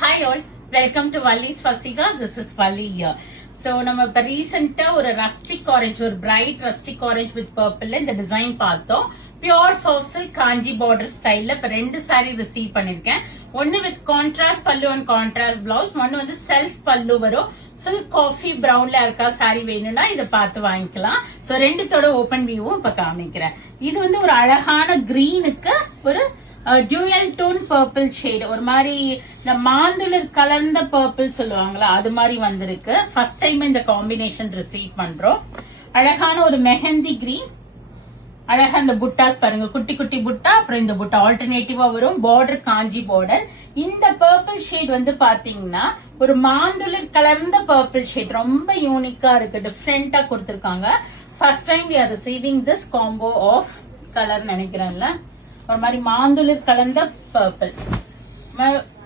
Hi all, welcome to Valli's Fasika. This is Valli here. So நம்ம இப்ப ரீசெண்டா ஒரு ரஸ்டிக் ஆரஞ்சு, ஒரு பிரைட் ரஸ்டிக் ஆரஞ்சு வித் பர்பிள்ல இந்த டிசைன் பார்த்தோம். பியூர் சாஃப்ட் சில்க் காஞ்சி பார்டர் ஸ்டைல்ல இப்ப 2 சாரி ரிசீவ் பண்ணிருக்கேன். ஒன்னு வித் கான்ட்ராஸ்ட் பல்லு அண்ட் கான்ட்ராஸ்ட் பிளவுஸ், ஒன்னு வந்து செல்ஃப் பல்லு வரும். ஃபுல் காஃபி பிரவுன்ல இருக்கா சாரி வேணும்னா இதை பார்த்து வாங்கிக்கலாம். சோ ரெண்டுத்தோட ஓபன் வியூவும் இப்ப காமிக்கிறேன். இது வந்து ஒரு அழகான கிரீனுக்கு ஒரு டியூயல் டோன் பர்பிள் ஷேட், ஒரு மாதிரி இந்த மாந்துளர் கலர்ந்த பர்பிள் சொல்லுவாங்களா அது மாதிரி வந்திருக்கு. ஃபர்ஸ்ட் டைம் இந்த காம்பினேஷன் ரிசீவ் பண்றோம். அழகான ஒரு மெஹந்தி கிரீன், அழகா இந்த புட்டாஸ் பாருங்க, குட்டி குட்டி புட்டா, அப்புறம் இந்த புட்டா ஆல்டர்னேட்டிவா வரும். பார்டர் காஞ்சி பார்டர். இந்த பர்பிள் ஷேட் வந்து பாத்தீங்கன்னா ஒரு மாந்துளர் கலர்ந்த பர்பிள் ஷேட், ரொம்ப யூனிக்கா இருக்கு, டிஃப்ரெண்டா கொடுத்திருக்காங்க. First time we are receiving this combo of colour நினைக்கிறேன்ல, ஒரு மாதிரி மாந்துளர் கலந்த பர்பிள்.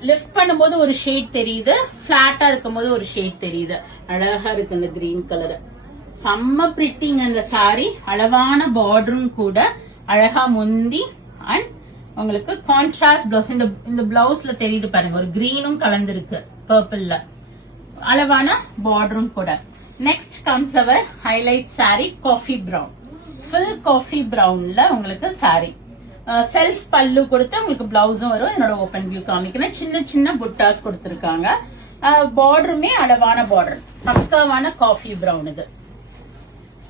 லிஃப்ட் பண்ணும்போது ஒரு ஷேட் தெரியுது, பிளாட்டா இருக்கும் போது ஒரு ஷேட் தெரியுது. அழகா இருக்கு இந்த கிரீன் கலர், செம்ம பிரிட்டிங் அந்த சாரி. அளவான பார்டரும் கூட, அழகா முந்தி அண்ட் உங்களுக்கு கான்ட்ராஸ்ட் பிளவுஸ். இந்த பிளவுஸ்ல தெரியுது பாருங்க, ஒரு கிரீனும் கலந்துருக்கு பர்பிள்ல, அளவான பார்டரும் கூட. Next comes our highlight sari, coffee brown. Full coffee பிரவுன்ல உங்களுக்கு சாரி, செல்ஃப் பல்லு கொடுத்து உங்களுக்கு பிளவுஸும் வரும். என்னோட ஓபன் வியூ காமிக்கிறேன். சின்ன சின்ன புட்டாஸ் கொடுத்திருக்காங்க. பார்டருமே அளவான பார்டர், பக்காவான காஃபி பிரவுன் இது.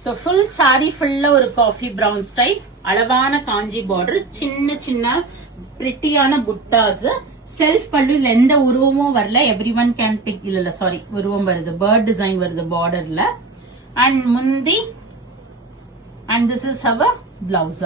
சோ ஃபுல் சாரி ஃபுல்லா ஒரு காஃபி பிரவுன் ஸ்டைல், அளவான காஞ்சி பார்டர், சின்ன சின்ன பிரிட்டியான புட்டாஸ், செல்ஃப் பல்லு. இதுல எந்த உருவமும் வரல, எவ்ரி ஒன் கேன் பிக். இல்ல சாரி, உருவம் வருது, பேர்ட் டிசைன் வருது பார்டர்ல. அண்ட் முந்தி and this is our blouse,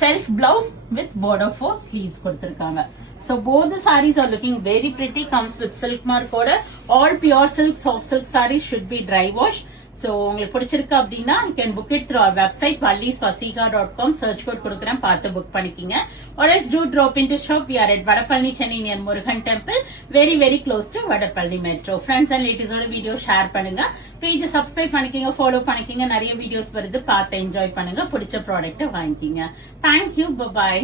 self blouse with border for sleeves கொடுத்திருக்காங்க. So both the sarees are looking very pretty. Comes with silk mark order. All pure silk, soft silk sarees should be dry wash. So உங்களுக்கு பிடிச்சிருக்கு அப்படின்னா you can book it through our website vallisfasika.com. search code கொடுக்குறேன், பார்த்து book பண்ணிக்கிங்க. Or else do drop into shop. We are at Vadapalli, Chennai near Murugan Temple, very very close to Vadapalli Metro. Friends and ladies ஓட video share பண்ணுங்க, page subscribe பண்ணிக்கிங்க, follow பண்ணிக்கிங்க. நிறைய videos வருது, பார்த்து என்ஜாய் பண்ணுங்க. பிடிச்ச ப்ராடக்ட்டை வாங்கிக்கிங்க. Thank you, bye bye.